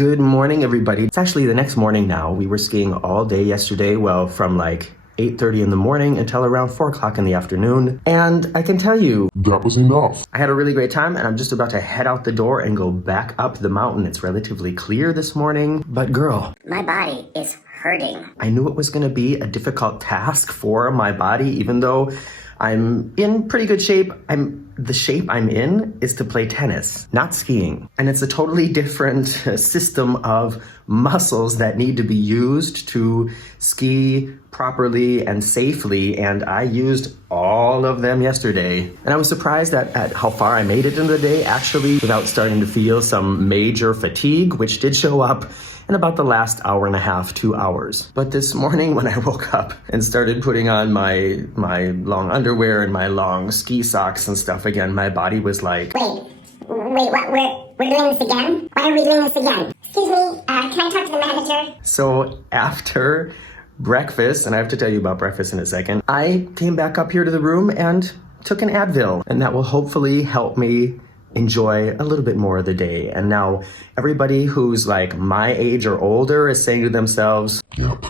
Good morning, everybody. It's actually the next morning now. We were skiing all day yesterday, well, from like 8:30 in the morning until around 4 o'clock in the afternoon. And I can tell you, that was enough. I had a really great time, and I'm just about to head out the door and go back up the mountain. It's relatively clear this morning, but girl, my body is hurting. I knew it was going to be a difficult task for my body, even though I'm in pretty good shape. The shape I'm in is to play tennis, not skiing. And it's a totally different system of muscles that need to be used to ski properly and safely. And I used all of them yesterday. And I was surprised at how far I made it in the day, actually, without starting to feel some major fatigue, which did show up in about the last hour and a half, 2 hours. But this morning when I woke up and started putting on my long underwear and my long ski socks and stuff again, my body was like, Wait, what? We're doing this again? Why are we doing this again? Excuse me, can I talk to the manager? So after breakfast, and I have to tell you about breakfast in a second, I came back up here to the room and took an Advil, and that will hopefully help me enjoy a little bit more of the day. And now everybody who's like my age or older is saying to themselves, yep,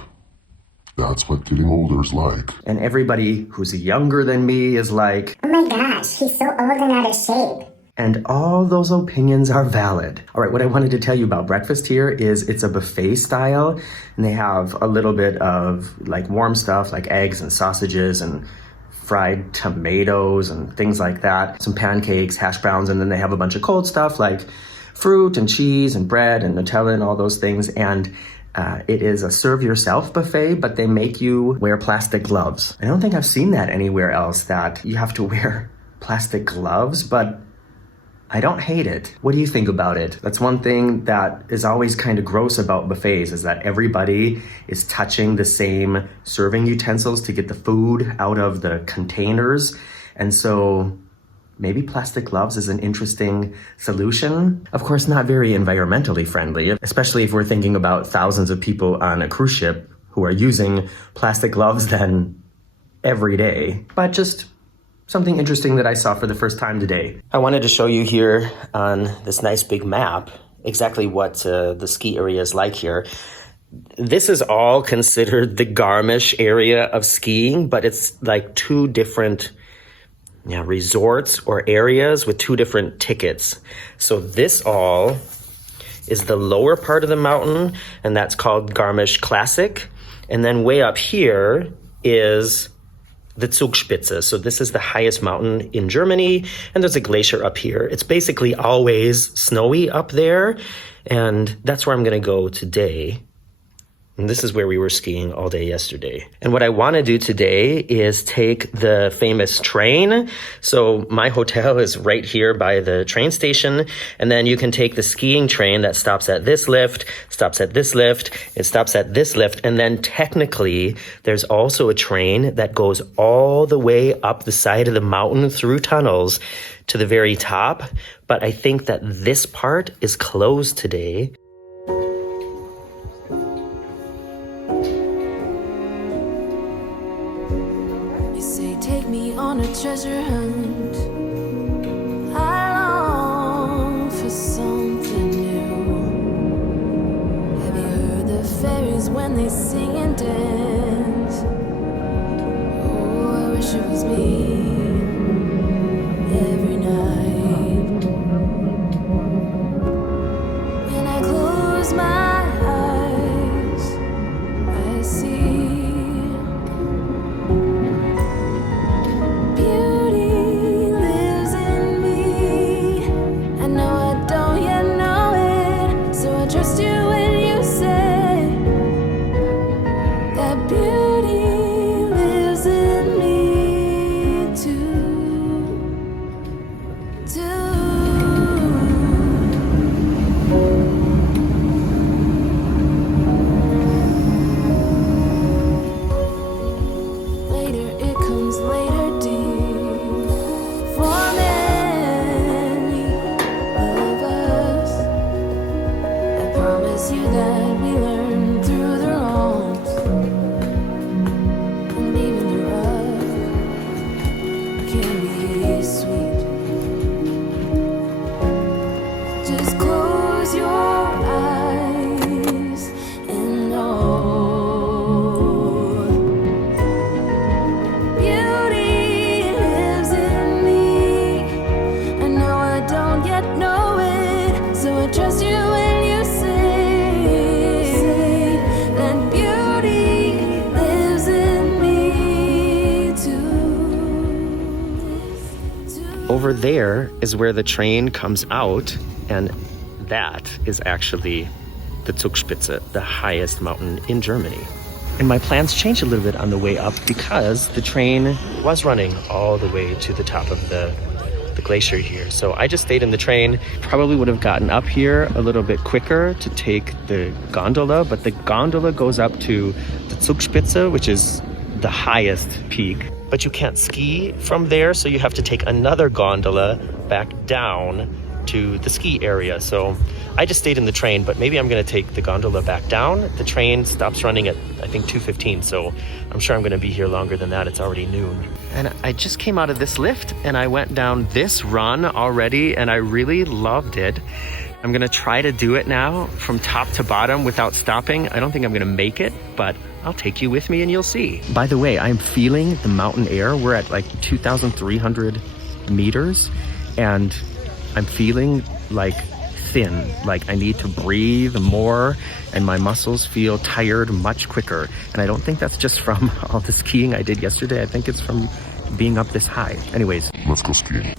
that's what getting older is like. And everybody who's younger than me is like, oh my gosh, he's so old and out of shape. And all those opinions are valid. All right, what I wanted to tell you about breakfast here is it's a buffet style, and they have a little bit of like warm stuff like eggs and sausages and fried tomatoes and things like that, some pancakes, hash browns, and then they have a bunch of cold stuff like fruit and cheese and bread and Nutella and all those things. And it is a serve yourself buffet, but they make you wear plastic gloves. I don't think I've seen that anywhere else, that you have to wear plastic gloves, but I don't hate it. What do you think about it? That's one thing that is always kind of gross about buffets, is that everybody is touching the same serving utensils to get the food out of the containers. And so maybe plastic gloves is an interesting solution. Of course, not very environmentally friendly, especially if we're thinking about thousands of people on a cruise ship who are using plastic gloves then every day. But just something interesting that I saw for the first time today. I wanted to show you here on this nice big map exactly what the ski area is like here. This is all considered the Garmisch area of skiing, but it's like two different resorts or areas with two different tickets. So this all is the lower part of the mountain, and that's called Garmisch Classic. And then way up here is the Zugspitze. So this is the highest mountain in Germany, and there's a glacier up here. It's basically always snowy up there, and that's where I'm going to go today. And this is where we were skiing all day yesterday. And what I want to do today is take the famous train. So my hotel is right here by the train station. And then you can take the skiing train that stops at this lift, stops at this lift, it stops at this lift. And then technically there's also a train that goes all the way up the side of the mountain through tunnels to the very top. But I think that this part is closed today. On a treasure hunt, I long for something new. Have you heard the fairies when they sing and dance? Oh, I wish it was me every night. When I close my eyes, I see Just close your eyes. over there is where the train comes out, and that is actually the Zugspitze, the highest mountain in Germany. And my plans changed a little bit on the way up because the train was running all the way to the top of the glacier here. So I just stayed in the train. Probably would have gotten up here a little bit quicker to take the gondola, but the gondola goes up to the Zugspitze, which is the highest peak. But you can't ski from there, so you have to take another gondola back down to the ski area. So I just stayed in the train, but maybe I'm gonna take the gondola back down. The train stops running at, I think, 2:15, so I'm sure I'm gonna be here longer than that. It's already noon. And I just came out of this lift and I went down this run already and I really loved it. I'm gonna try to do it now from top to bottom without stopping. I don't think I'm gonna make it, but I'll take you with me and you'll see. By the way, I'm feeling the mountain air. We're at like 2,300 meters and I'm feeling like thin, like I need to breathe more and my muscles feel tired much quicker. And I don't think that's just from all the skiing I did yesterday. I think it's from being up this high. Anyways. Let's go skiing.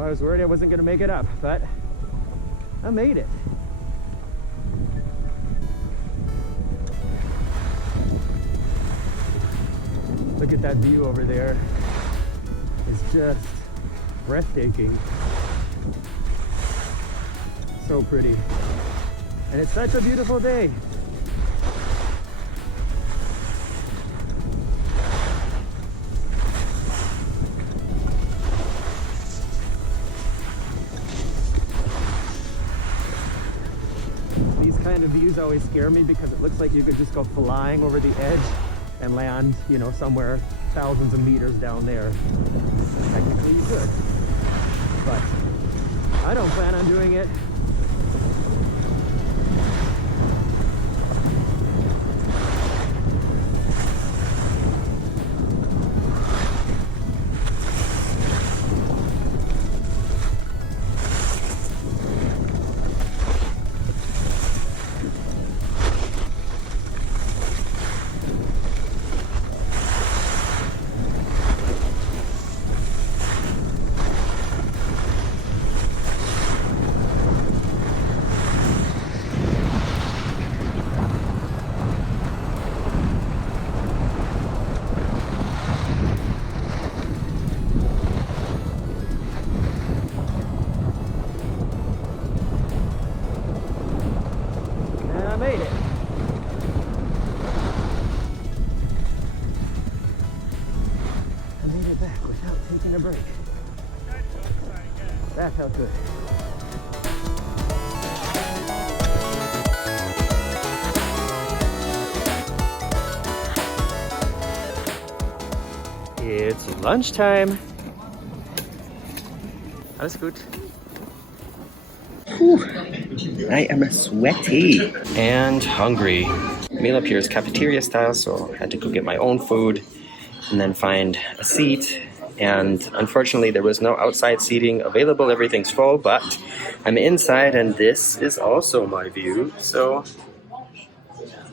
I was worried I wasn't going to make it up, but I made it. Look at that view over there. It's just breathtaking. So pretty. And it's such a beautiful day. Kind of views always scare me because it looks like you could just go flying over the edge and land, you know, somewhere thousands of meters down there. Technically you could, but I don't plan on doing it. Made it. I made it back without taking a break. That felt good. Lunchtime. Alles gut. Whew. I am sweaty and hungry. Meal up here is cafeteria style, so I had to go get my own food and then find a seat. And unfortunately, there was no outside seating available. Everything's full, but I'm inside, and this is also my view, so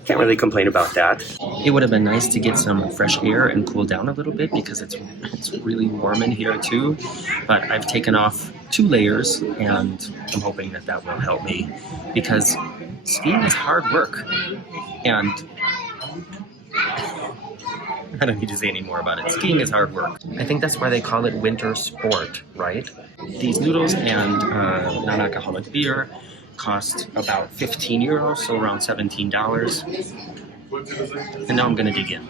can't really complain about that. It would have been nice to get some fresh air and cool down a little bit because it's really warm in here too. But I've taken off 2 layers, and I'm hoping that that will help me because skiing is hard work, and I don't need to say any more about it. Skiing is hard work. I think that's why they call it winter sport, right? These noodles and non-alcoholic beer cost about 15 euros, so around $17. And now I'm gonna dig in.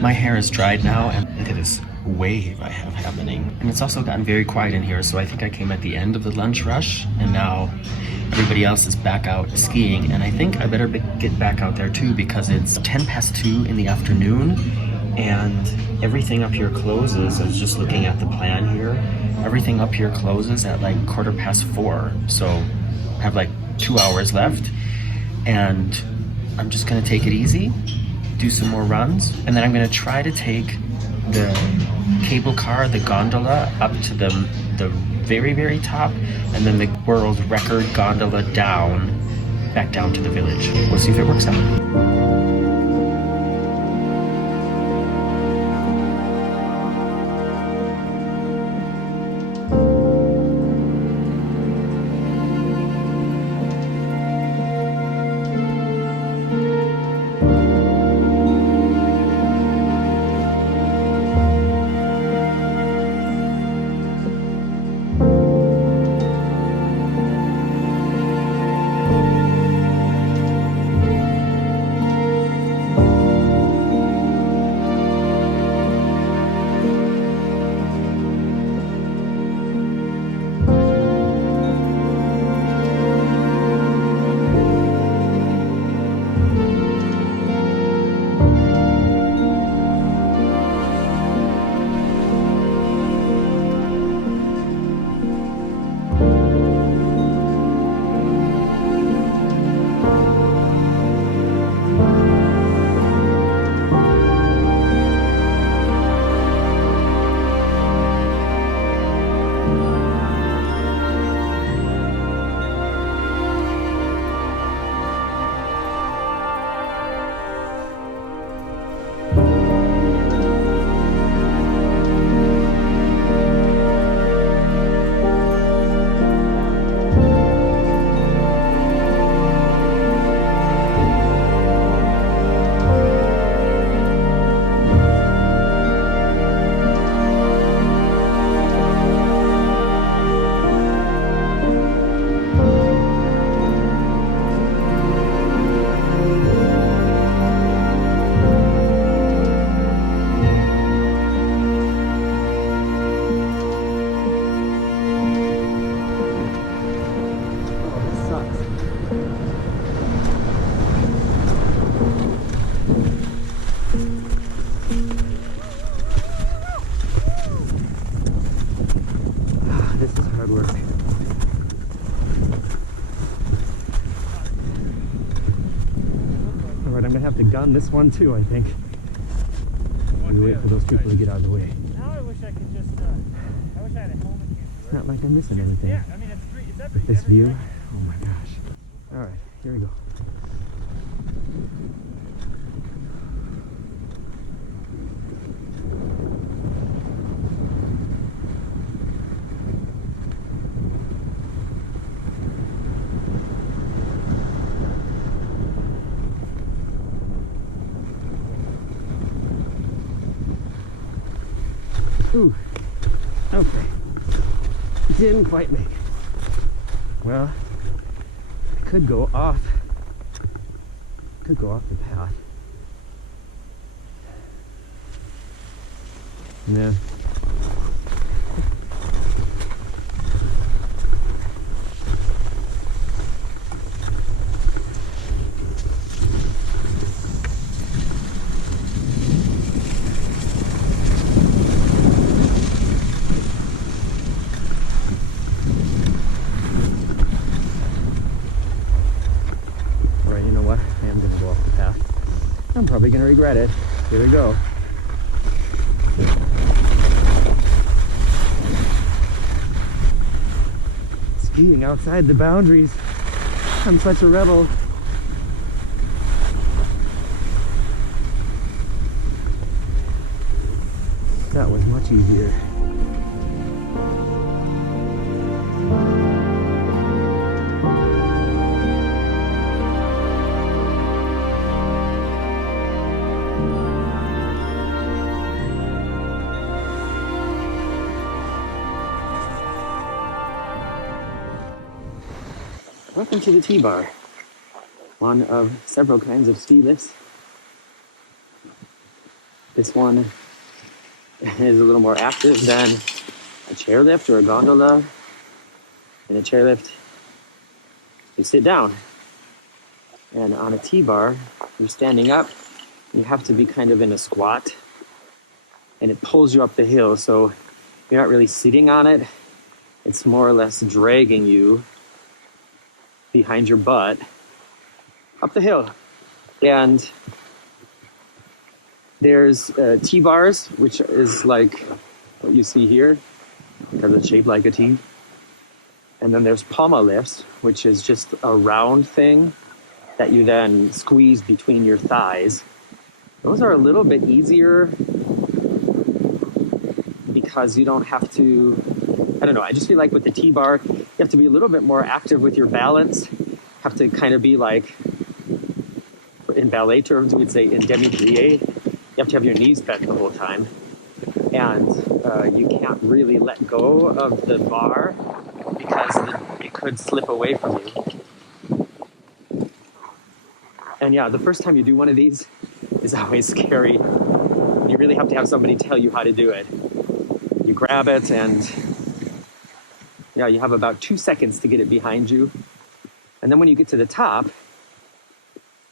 My hair is dried now, and look at this wave I have happening. And it's also gotten very quiet in here, so I think I came at the end of the lunch rush, and now everybody else is back out skiing, and I think I better get back out there too because it's 10 past 2 in the afternoon, and everything up here closes. I was just looking at the plan here. Everything up here closes at like 4:15, so I have like 2 hours left, and I'm just gonna take it easy, do some more runs, and then I'm gonna try to take the cable car, the gondola, up to the very, very top, and then the world record gondola back down to the village. We'll see if it works out. Have to gun this one too, I think. We wait for those people to get out of the way. Now I wish I could just, I wish I had a helmet here. It's not like I'm missing anything. Yeah, I mean, it's With this view, oh my gosh. All right, here we go. Ooh, okay. Didn't quite make it. Well, I could go off the path. Yeah. I'm probably gonna regret it. Here we go. Skiing outside the boundaries. I'm such a rebel. That was much easier. Welcome to the T-bar, one of several kinds of ski lifts. This one is a little more active than a chairlift or a gondola. In a chairlift, you sit down. And on a T-bar, you're standing up. You have to be kind of in a squat. And it pulls you up the hill, so you're not really sitting on it. It's more or less dragging you behind your butt up the hill. And there's T-bars, which is like what you see here, because it's shaped like a T. And then there's Palma lifts, which is just a round thing that you then squeeze between your thighs. Those are a little bit easier because you don't have to, I don't know, I just feel like with the T-bar, you have to be a little bit more active with your balance. Have to kind of be like, in ballet terms, we'd say in demi-plie. You have to have your knees bent the whole time. And you can't really let go of the bar because it could slip away from you. And yeah, the first time you do one of these is always scary. You really have to have somebody tell you how to do it. You grab it and yeah, you have about 2 seconds to get it behind you. And then when you get to the top,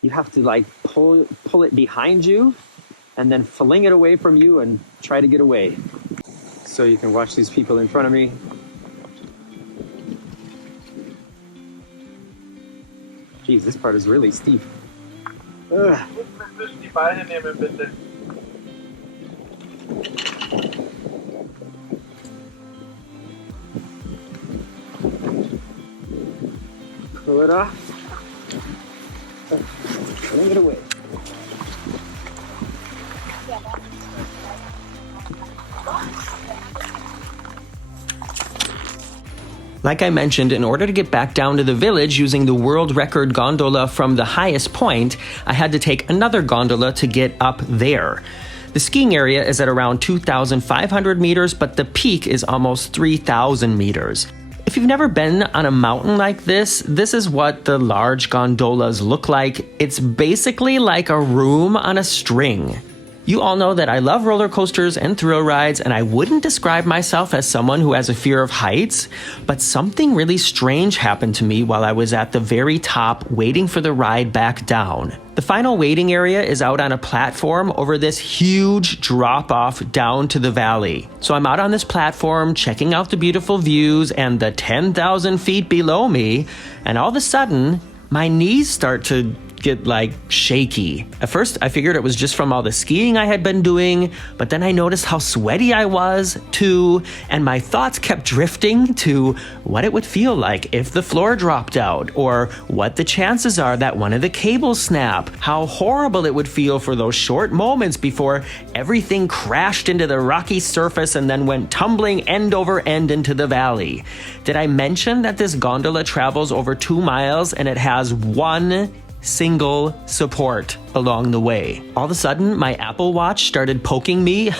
you have to like pull it behind you and then fling it away from you and try to get away. So you can watch these people in front of me. Geez, this part is really steep. Ugh. Pull it off. Bring it away. Like I mentioned, in order to get back down to the village using the world record gondola from the highest point, I had to take another gondola to get up there. The skiing area is at around 2,500 meters, but the peak is almost 3,000 meters. If you've never been on a mountain like this is what the large gondolas look like. It's basically like a room on a string. You all know that I love roller coasters and thrill rides, and I wouldn't describe myself as someone who has a fear of heights, but something really strange happened to me while I was at the very top waiting for the ride back down. The final waiting area is out on a platform over this huge drop-off down to the valley. So I'm out on this platform checking out the beautiful views and the 10,000 feet below me, and all of a sudden, my knees start to get like shaky. At first, I figured it was just from all the skiing I had been doing, but then I noticed how sweaty I was too, and my thoughts kept drifting to what it would feel like if the floor dropped out, or what the chances are that one of the cables snap, how horrible it would feel for those short moments before everything crashed into the rocky surface and then went tumbling end over end into the valley. Did I mention that this gondola travels over 2 miles and it has one single support along the way? All of a sudden, my Apple Watch started poking me.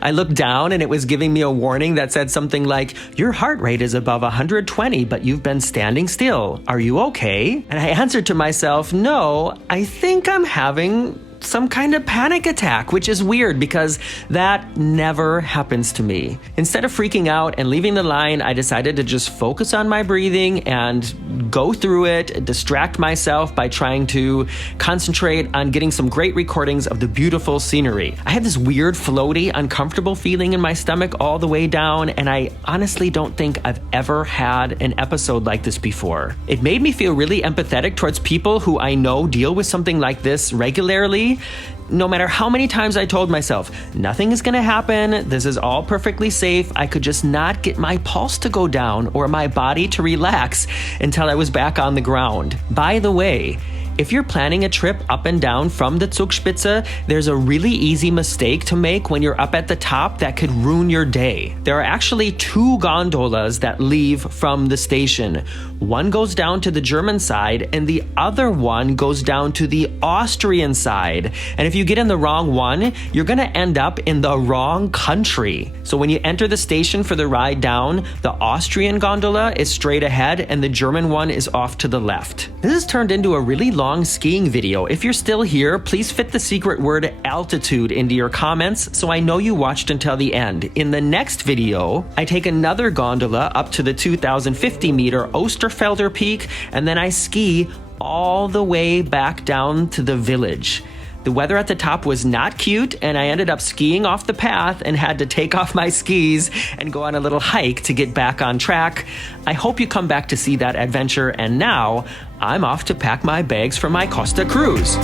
I looked down and it was giving me a warning that said something like, "Your heart rate is above 120, but you've been standing still. Are you okay?" And I answered to myself, "No, I think I'm having some kind of panic attack," which is weird because that never happens to me. Instead of freaking out and leaving the line, I decided to just focus on my breathing and go through it, distract myself by trying to concentrate on getting some great recordings of the beautiful scenery. I had this weird, floaty, uncomfortable feeling in my stomach all the way down, and I honestly don't think I've ever had an episode like this before. It made me feel really empathetic towards people who I know deal with something like this regularly, reality. No matter how many times I told myself, nothing is gonna happen, this is all perfectly safe, I could just not get my pulse to go down or my body to relax until I was back on the ground. By the way, if you're planning a trip up and down from the Zugspitze, there's a really easy mistake to make when you're up at the top that could ruin your day. There are actually 2 gondolas that leave from the station. One goes down to the German side and the other one goes down to the Austrian side. And if you get in the wrong one, you're gonna end up in the wrong country. So when you enter the station for the ride down, the Austrian gondola is straight ahead and the German one is off to the left. This has turned into a really long skiing video. If you're still here, please fit the secret word altitude into your comments so I know you watched until the end. In the next video, I take another gondola up to the 2,050 meter Osterfelder Peak, and then I ski all the way back down to the village. The weather at the top was not cute, and I ended up skiing off the path and had to take off my skis and go on a little hike to get back on track. I hope you come back to see that adventure, and now I'm off to pack my bags for my Costa cruise.